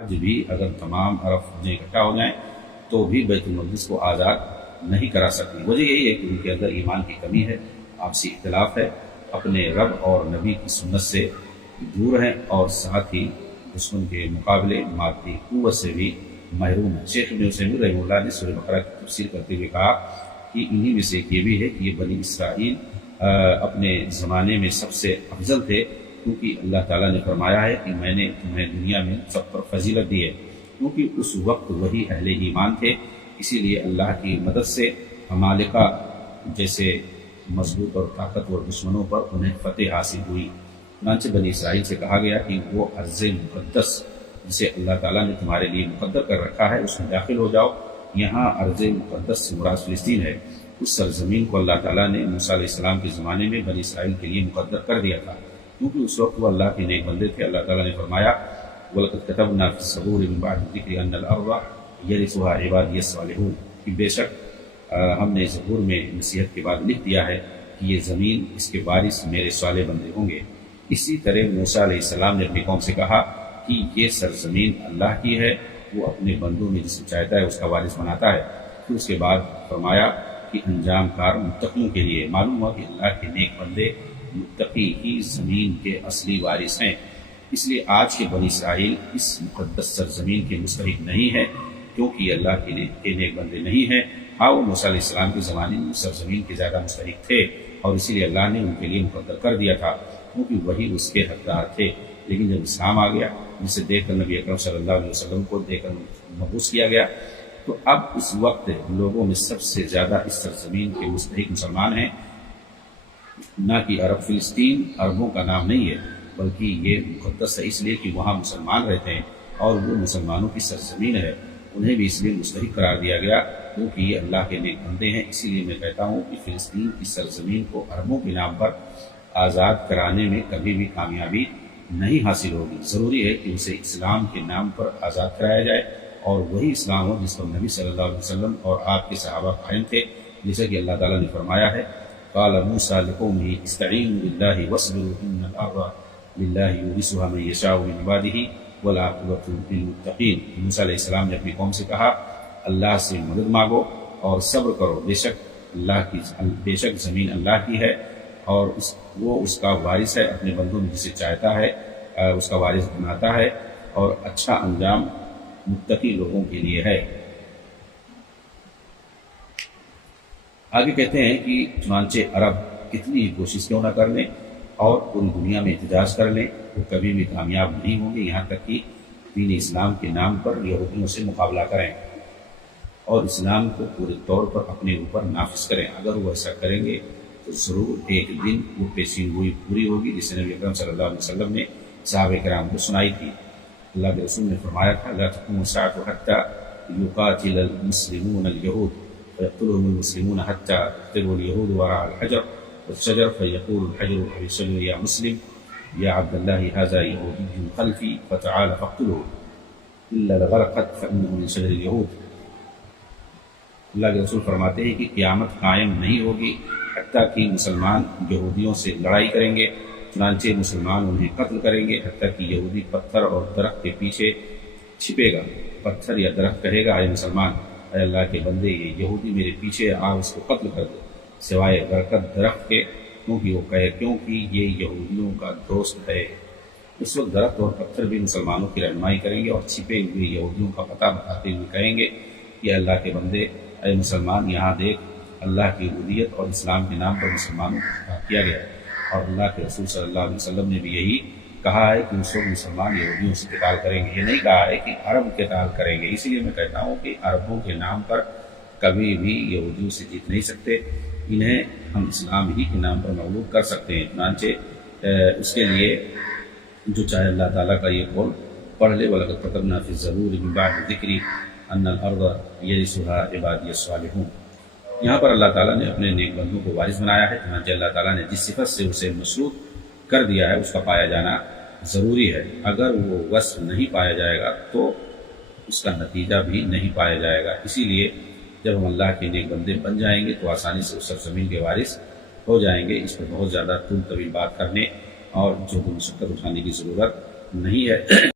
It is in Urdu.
آج بھی اگر تمام عرب فوجیں اکٹھا ہو جائیں تو بھی بیت المقدس کو آزاد نہیں کرا سکتی۔ وجہ یہی ہے کہ ان کے اندر ایمان کی کمی ہے، آپسی اختلاف ہے، اپنے رب اور نبی کی سنت سے دور ہیں، اور ساتھ ہی دشمن کے مقابلے مادی قوت سے بھی محروم ہیں۔ شیخ ابن عثیمین رحمہ اللہ نے سورہ بقرہ کی تفسیر کرتے ہوئے کہا کہ انہی میں سے ایک یہ بھی ہے کہ یہ بنی اسرائیل اپنے زمانے میں سب سے افضل تھے، کیونکہ اللہ تعالیٰ نے فرمایا ہے کہ میں نے تمہیں دنیا میں سب پر فضیلت دی ہے، کیونکہ اس وقت وہی اہل ایمان تھے، اسی لیے اللہ کی مدد سے عمالقہ جیسے مضبوط اور طاقتور دشمنوں پر انہیں فتح حاصل ہوئی۔ چنانچہ بنی اسرائیل سے کہا گیا کہ وہ ارض مقدس جسے اللہ تعالیٰ نے تمہارے لیے مقدر کر رکھا ہے اس میں داخل ہو جاؤ۔ یہاں ارض مقدس سے مراد فلسطین ہے۔ اس سرزمین کو اللہ تعالیٰ نے موسیٰ علیہ السلام کے زمانے میں بنی اسرائیل کے لیے مقدر کر دیا تھا، کیونکہ اس وقت وہ اللہ کے نیک بندے تھے۔ اللہ تعالیٰ نے فرمایا وَلَقَدْ كَتَبْنَا فِي الزَّبُورِ مِن بَعْدِ الذِّكْرِ أَنَّ الْأَرْضَ يَرِثُهَا عِبَادِيَ الصَّالِحُونَ، کہ بے شک ہم نے زبور میں نصیحت کے بعد لکھ دیا ہے کہ یہ زمین اس کے وارث میرے صالح بندے ہوں گے۔ اسی طرح موسیٰ علیہ السلام نے اپنی قوم سے کہا کہ یہ سرزمین اللہ کی ہے، وہ اپنے بندوں میں جسے چاہتا ہے اس کا وارث بناتا ہے۔ پھر اس کے بعد فرمایا کہ انجام کار متقیوں کے لیے۔ معلوم ہوا کہ اللہ کے نیک بندے متقی ہی زمین کے اصلی وارث ہیں۔ اس لیے آج کے بنی اسرائیل اس مقدس سرزمین کے مستحق نہیں ہے، کیونکہ یہ اللہ کے نیک بندے نہیں ہیں۔ ہاں، وہ موسیٰ علیہ السلام کے زمانے میں سرزمین کے زیادہ مستحق تھے، اور اسی لیے اللہ نے ان کے لیے مقدر کر دیا تھا، کیونکہ وہی اس کے حقدار تھے۔ لیکن جب اسلام آ گیا، جسے دیکھ کر نبی اکرم صلی اللہ علیہ وسلم کو دیکھ کر مبعوث کیا گیا، تو اب اس وقت لوگوں میں سب سے زیادہ اس سرزمین کے مستحق مسلمان ہیں، نہ کہ عرب۔ فلسطین عربوں کا نام نہیں ہے، بلکہ یہ مقدس ہے اس لیے کہ وہاں مسلمان رہتے ہیں، اور وہ مسلمانوں کی سرزمین ہے۔ انہیں بھی اس لیے مستحق قرار دیا گیا کیونکہ یہ اللہ کے نیک بندے ہیں۔ اسی لیے میں کہتا ہوں کہ فلسطین کی سرزمین کو عربوں کے نام پر آزاد کرانے میں کبھی بھی کامیابی نہیں حاصل ہوگی۔ ضروری ہے کہ اسے اسلام کے نام پر آزاد کرایا جائے، اور وہی اسلام ہو جس پر نبی صلی اللہ علیہ وسلم اور آپ کے صحابہ قائم تھے، جیسے کہ اللہ تعالیٰ نے فرمایا ہے قال موسیٰ لقومہ استعینوا باللہ واصبروا ان الارض للہ یورثها من یشاء من عبادہ والعاقبۃ للمتقین۔ موسیٰ علیہ السلام نے اپنی قوم سے کہا اللہ سے مدد مانگو اور صبر کرو، بے شک زمین اللہ کی ہے، اور وہ اس کا وارث ہے، اپنے بندوں میں جسے چاہتا ہے اس کا وارث بناتا ہے، اور اچھا انجام متقی لوگوں کے لیے ہے۔ آگے کہتے ہیں کہ چنانچہ عرب کتنی ہی کوشش کیوں نہ کر لیں اور پوری دنیا میں احتجاج کر لیں، وہ کبھی بھی کامیاب نہیں ہوں گے، یہاں تک کہ دین اسلام کے نام پر یہودیوں سے مقابلہ کریں اور اسلام کو پورے طور پر اپنے اوپر نافذ کریں۔ اگر وہ ایسا کریں گے تو ضرور ایک دن وہ پیشین گوئی پوری ہوگی، جسے نبی اکرم صلی اللہ علیہ وسلم نے صحابہ کرام کو سنائی تھی۔ اللہ کے رسول نے فرمایا تھا لا تقوم الساعة حتى يقاتل المسلمون اليهود فيقتلهم المسلمون حتى يقتلوا اليهود وراء الحجر والشجر فيقول الحجر والشجر يا مسلم يا عبد الله هذا يهودي خلفي فتعال فاقتله إلا لغرقت فإنه من شجر اليهود۔ اللہ کے رسول فرماتے ہیں کہ قیامت قائم نہیں ہوگی حتیٰ کہ مسلمان یہودیوں سے لڑائی کریں گے، چنانچہ مسلمان انہیں قتل کریں گے، حتیٰ کہ یہودی پتھر اور درخت کے پیچھے چھپے گا۔ پتھر یا درخت کہے گا اے مسلمان، اے اللہ کے بندے، یہ یہودی میرے پیچھے آ، اس کو قتل کر دو، سوائے برکت درخت کے، کیونکہ وہ کہے کیونکہ یہ یہودیوں کا دوست ہے۔ اس وقت درخت اور پتھر بھی مسلمانوں کی رہنمائی کریں گے اور چھپے ہوئے یہودیوں کا پتہ بتاتے ہوئے کہیں گے کہ اللہ کے بندے، اے مسلمان، یہاں دیکھ، اللہ کی عبودیت اور اسلام کے نام پر مسلمانوں کو خطاب کیا گیا ہے۔ اور اللہ کے رسول صلی اللہ علیہ وسلم نے بھی یہی کہا ہے کہ اس وقت مسلمان یہودیوں سے قتال کریں گے، یہ نہیں کہا ہے کہ عرب قتال کریں گے۔ اسی لیے میں کہتا ہوں کہ عربوں کے نام پر کبھی بھی یہودیوں سے جیت نہیں سکتے، انہیں ہم اسلام ہی کے نام پر مغلوب کر سکتے ہیں۔ چنانچہ اس کے لیے جو چاہے اللہ تعالیٰ کا یہ قول پڑھ لے وَلَقَدْ كَتَبْنَا فِي الزَّبُورِ مِن بَعْدِ الذِّكْرِ أَنَّ الْأَرْضَ يَرِثُهَا عِبَادِيَ الصَّالِحُونَ۔ یہاں پر اللہ تعالیٰ نے اپنے نیک بندوں کو وارث بنایا ہے، چنانچہ اللہ تعالیٰ نے جس صفت سے اسے مشروط کر دیا ہے اس کا پایا جانا ضروری ہے۔ اگر وہ وصف نہیں پایا جائے گا تو اس کا نتیجہ بھی نہیں پایا جائے گا۔ اسی لیے جب ہم اللہ کے نیک بندے بن جائیں گے تو آسانی سے اس سرزمین کے وارث ہو جائیں گے۔ اس پر بہت زیادہ طول طویل بات کرنے اور جو مشقت اٹھانے کی ضرورت نہیں ہے۔